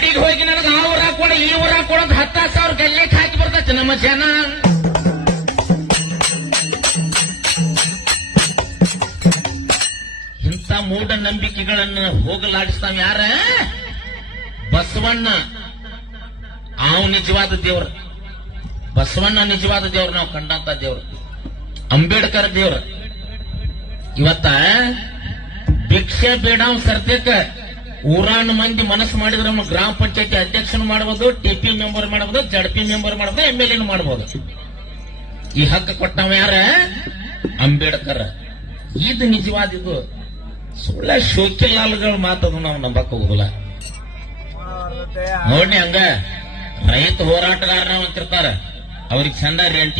ಗುಡಿಗೆ ಹೋಗಿ ನನಗೆ ಆ ಊರ ಕೊಡ ಈ ಊರ ಕೊಡ 10,000 ಗಲ್ಲೆಗೆ ಹಾಕಿ ಬರ್ತೈತೆ ನಮ್ಮ ಜನ. ಇಂಥ ಮೂಢನಂಬಿಕೆಗಳನ್ನು ಹೋಗಲಾಡಿಸ್ತಾವ ಯಾರ? ಬಸವಣ್ಣ. ಅವ್ ನಿಜವಾದ ದೇವ್ರ. ಬಸವಣ್ಣ ನಿಜವಾದ ದೇವ್ರು, ನಾವು ಕಂಡಂತ ದೇವ್ರು. ಅಂಬೇಡ್ಕರ್ ದೇವ್ರ. ಇವತ್ತ ಭಿಕ್ಷೆ ಬೇಡ ಸದ್ಯಕ್ಕ ಊರಾನ ಮಂದಿ ಮನಸ್ಸು ಮಾಡಿದ್ರೆ ನಮ್ಮ ಗ್ರಾಮ ಪಂಚಾಯತಿ ಅಧ್ಯಕ್ಷನು ಮಾಡಬಹುದು, ಟಿಪಿ ಮೆಂಬರ್ ಮಾಡಬಹುದು, ಜಡ್ಪಿ ಮೆಂಬರ್ ಮಾಡಬಹುದು, MLA ಮಾಡಬಹುದು. ಈ ಹಕ್ಕು ಕೊಟ್ಟವ ಯಾರ? ಅಂಬೇಡ್ಕರ್. ಇದು ನಿಜವಾದ ಇದು. ಸುಳ್ಳ ಶೋಕಿಲಾಲ್ಗಳ ಮಾತದು ನಾವು ನಂಬಕ್ ಹೋಗುದಿಲ್ಲ. ನೋಡಿ ಹಂಗ ರೈತ ಹೋರಾಟಗಾರನ ಅಂತಿರ್ತಾರ, ಅವ್ರಿಗೆ ಚಂದ ರೆಂಟಿ